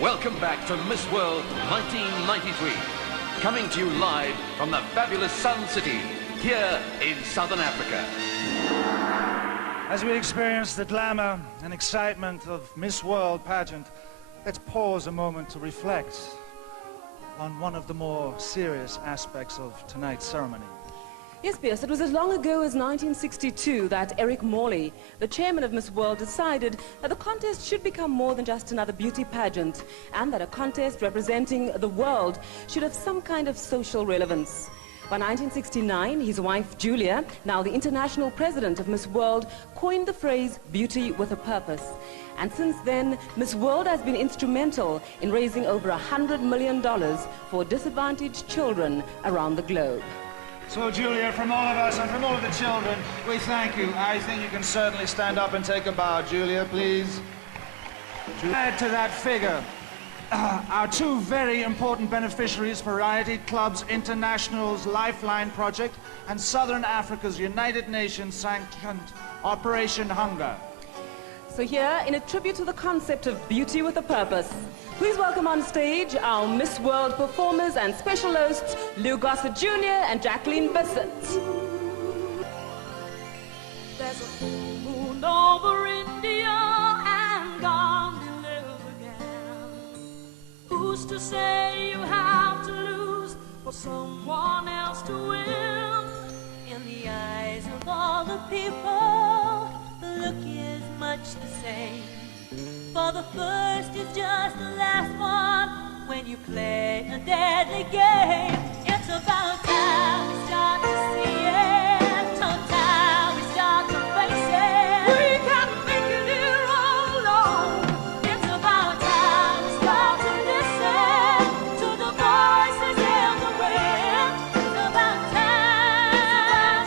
Welcome back to Miss World 1993. Coming to you live from the fabulous Sun City, here in Southern Africa. As we experience the glamour and excitement of Miss World pageant, let's pause a moment to reflect on one of the more serious aspects of tonight's ceremony. Yes, Pierce, it was as long ago as 1962 that Eric Morley, the chairman of Miss World, decided that the contest should become more than just another beauty pageant, and that a contest representing the world should have some kind of social relevance. By 1969, his wife Julia, now the international president of Miss World, coined the phrase beauty with a purpose. And since then, Miss World has been instrumental in raising over $100 million for disadvantaged children around the globe. So, Julia, from all of us and from all of the children, we thank you. I think you can certainly stand up and take a bow. Julia, please. Add to that figure, our two very important beneficiaries, Variety Clubs International's Lifeline Project and Southern Africa's United Nations sanctioned Operation Hunger. So here, in a tribute to the concept of beauty with a purpose, please welcome on stage our Miss World performers and special hosts, Lou Gossett Jr. and Jacqueline Bissett. There's a full moon over India and gone below again. Who's to say you have to lose for someone else to win? In the eyes of all the people, the look is much the same. For the first is just the last one when you play a deadly game. It's about time we start to see it. Sometime we start to face it. We can make it here all alone. It's about time we start to listen to the voices in the wind. It's about time.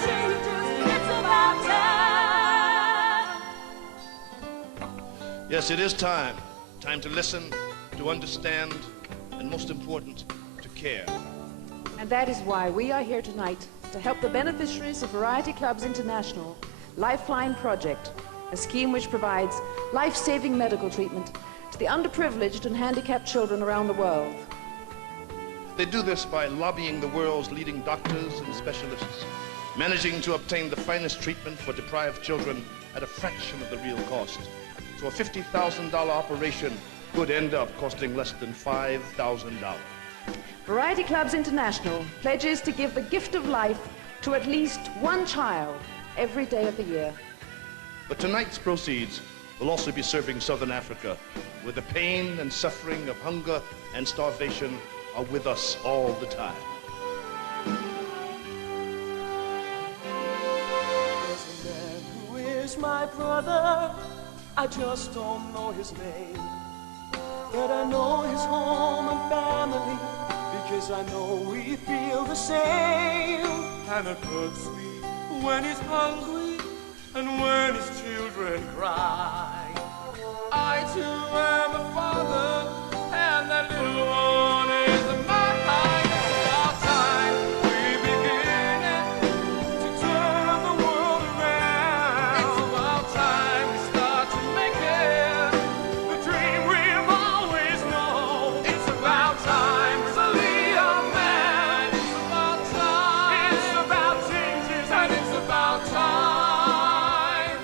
It's about time. Yes, it is time. Time to listen, to understand, and most important, to care. And that is why we are here tonight to help the beneficiaries of Variety Clubs International Lifeline Project, a scheme which provides life-saving medical treatment to the underprivileged and handicapped children around the world. They do this by lobbying the world's leading doctors and specialists, managing to obtain the finest treatment for deprived children at a fraction of the real cost. So a $50,000 operation could end up costing less than $5,000. Variety Clubs International pledges to give the gift of life to at least one child every day of the year. But tonight's proceeds will also be serving Southern Africa, where the pain and suffering of hunger and starvation are with us all the time. There's a man who is my brother. I just don't know his name, but I know his home and family, because I know we feel the same. And it hurts me when he's hungry and when his children cry. I too am a father, and that little one is mine. It's about time we begin to turn the world around. It's about time we start to make it the dream we've always known. It's about time to be a man. It's about time. It's about changes, and it's about time.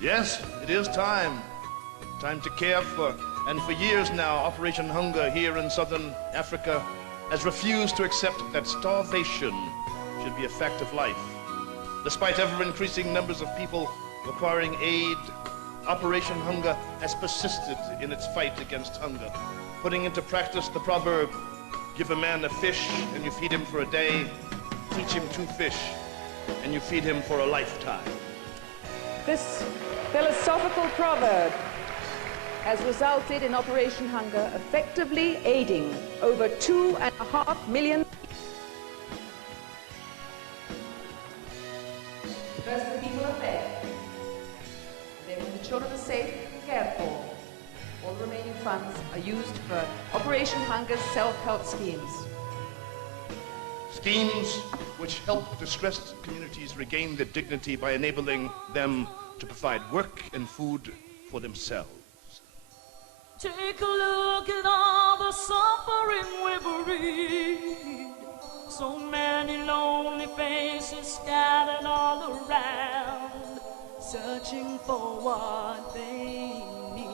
Yes, it is time. Time to care for. And for years now, Operation Hunger here in Southern Africa has refused to accept that starvation should be a fact of life. Despite ever-increasing numbers of people requiring aid, Operation Hunger has persisted in its fight against hunger, putting into practice the proverb, give a man a fish and you feed him for a day, teach him 2 fish and you feed him for a lifetime. This philosophical proverb has resulted in Operation Hunger effectively aiding over 2.5 million. First, the people are fed. Then, when the children are safe and cared for, all the remaining funds are used for Operation Hunger's self-help schemes. Schemes which help distressed communities regain their dignity by enabling them to provide work and food for themselves. Take a look at all the suffering we breed. So many lonely faces scattered all around, searching for what they need.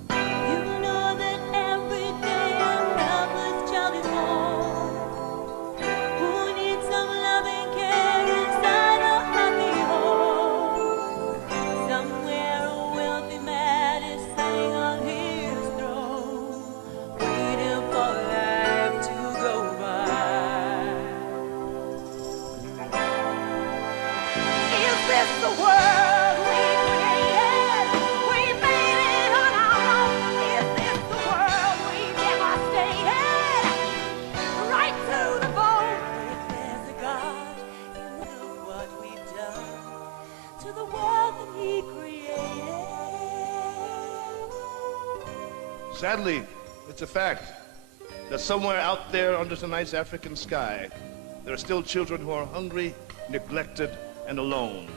You know that every day a helpless child is born who needs some loving care inside a happy home. Somewhere a wealthy man is sitting on his throne, waiting for life to go by. Is this the world we created? We made it on our own. Is this the world we devastated? Right to the bone. If there's a God, look what we've done to the world that He created. Sadly, it's a fact that somewhere out there under tonight's African sky, there are still children who are hungry, neglected, and alone.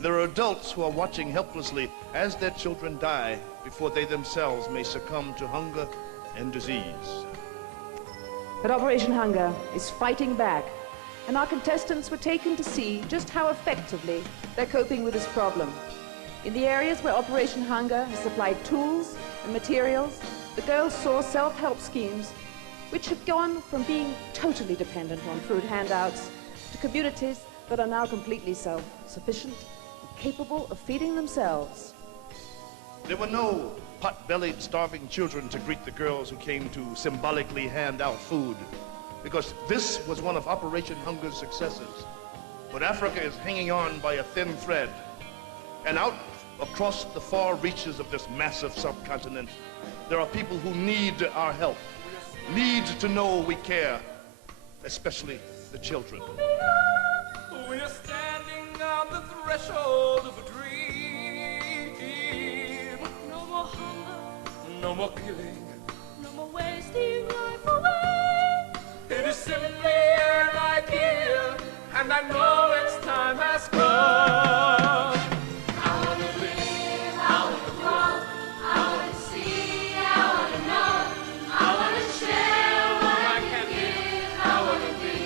There are adults who are watching helplessly as their children die before they themselves may succumb to hunger and disease. But Operation Hunger is fighting back, and our contestants were taken to see just how effectively they're coping with this problem. In the areas where Operation Hunger has supplied tools and materials, the girls saw self-help schemes which had gone from being totally dependent on food handouts to communities that are now completely self-sufficient and capable of feeding themselves. There were no pot-bellied, starving children to greet the girls who came to symbolically hand out food, because this was one of Operation Hunger's successes. But Africa is hanging on by a thin thread, and out across the far reaches of this massive subcontinent, there are people who need our help, need to know we care, especially the children. We're standing on the threshold of a dream. No more hunger, no more killing, no more wasting life away. It is simply an idea, and I know its time has come. I wanna live, I wanna grow, I wanna see, I wanna know, I wanna share what I can give, I wanna be,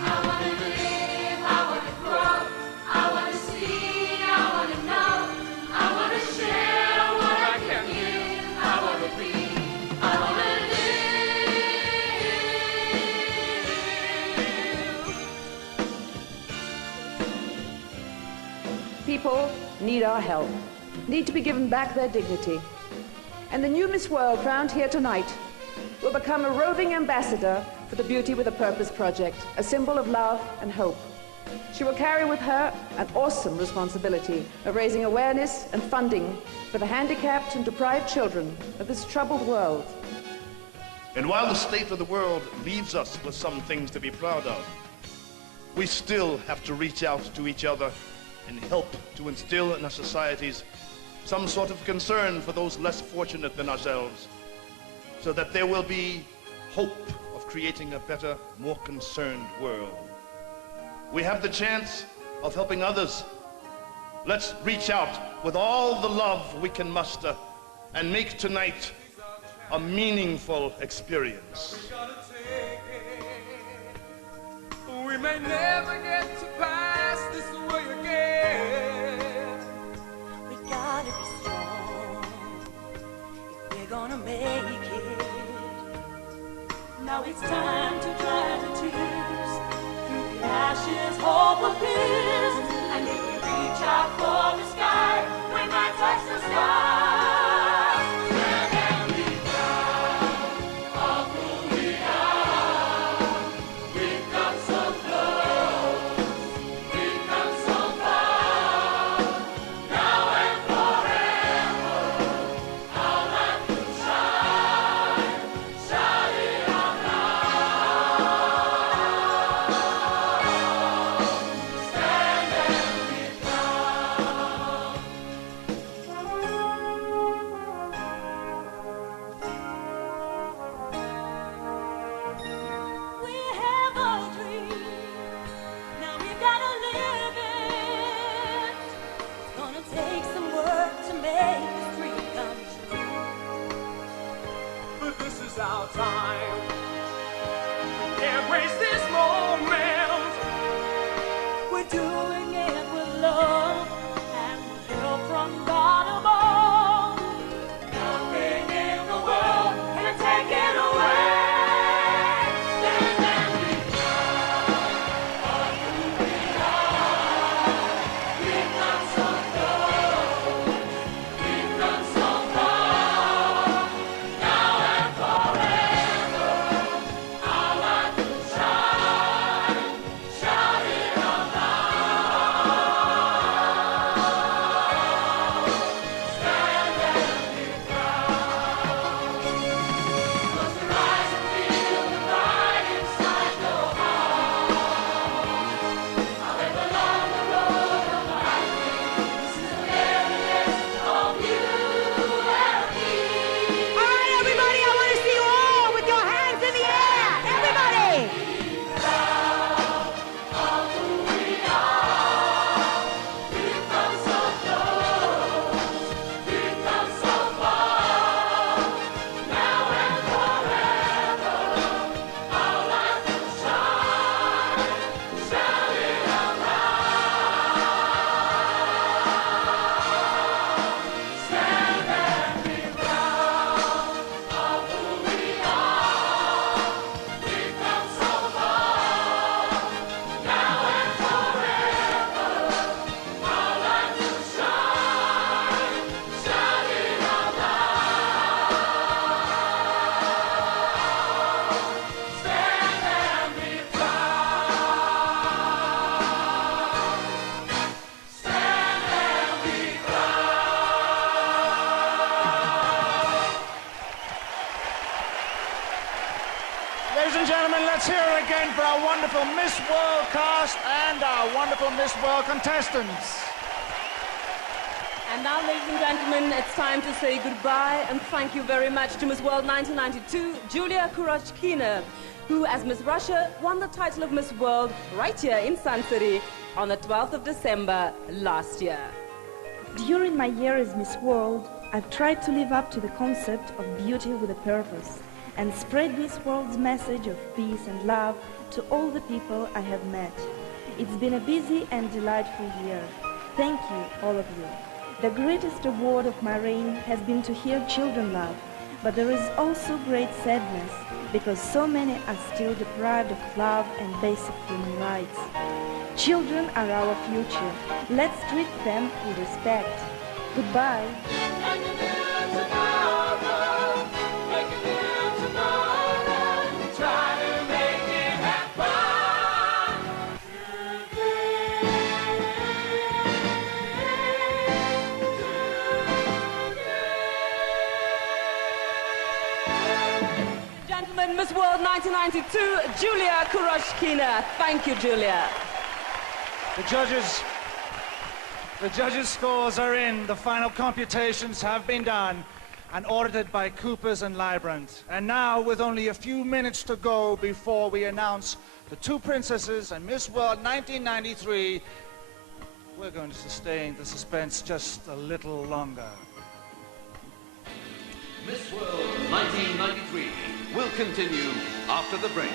I wanna live, I wanna grow, I wanna see, I wanna know, I wanna share what I can give, I wanna be, I wanna live. People need our help, need to be given back their dignity. And the new Miss World crowned here tonight will become a roving ambassador for the Beauty with a Purpose project, a symbol of love and hope. She will carry with her an awesome responsibility of raising awareness and funding for the handicapped and deprived children of this troubled world. And while the state of the world leaves us with some things to be proud of, we still have to reach out to each other and help to instill in our societies some sort of concern for those less fortunate than ourselves, so that there will be hope of creating a better, more concerned world. We have the chance of helping others. Let's reach out with all the love we can muster and make tonight a meaningful experience. We may never get to pass this way again. We gotta be strong if we're gonna make it. Now it's time to dry the tears. Through the ashes, hope appears. And if we reach out for the sky, we might touch the sky. Stand let's hear it again for our wonderful Miss World cast and our wonderful Miss World contestants. And now, ladies and gentlemen, it's time to say goodbye and thank you very much to Miss World 1992, Julia Kurochkina, who, as Miss Russia, won the title of Miss World right here in Sun City on the 12th of December last year. During my year as Miss World, I've tried to live up to the concept of beauty with a purpose and spread Miss World's message of peace and love to all the people I have met. It's been a busy and delightful year. Thank you, all of you. The greatest award of my reign has been to hear children laugh, but there is also great sadness because so many are still deprived of love and basic human rights. Children are our future. Let's treat them with respect. Goodbye. Gentlemen, Miss World 1992, Julia Kurochkina. Thank you, Julia. The judges' scores are in. The final computations have been done and audited by Coopers and Librand. And now, with only a few minutes to go before we announce the two princesses and Miss World 1993, we're going to sustain the suspense just a little longer. Miss World 1993 will continue after the break.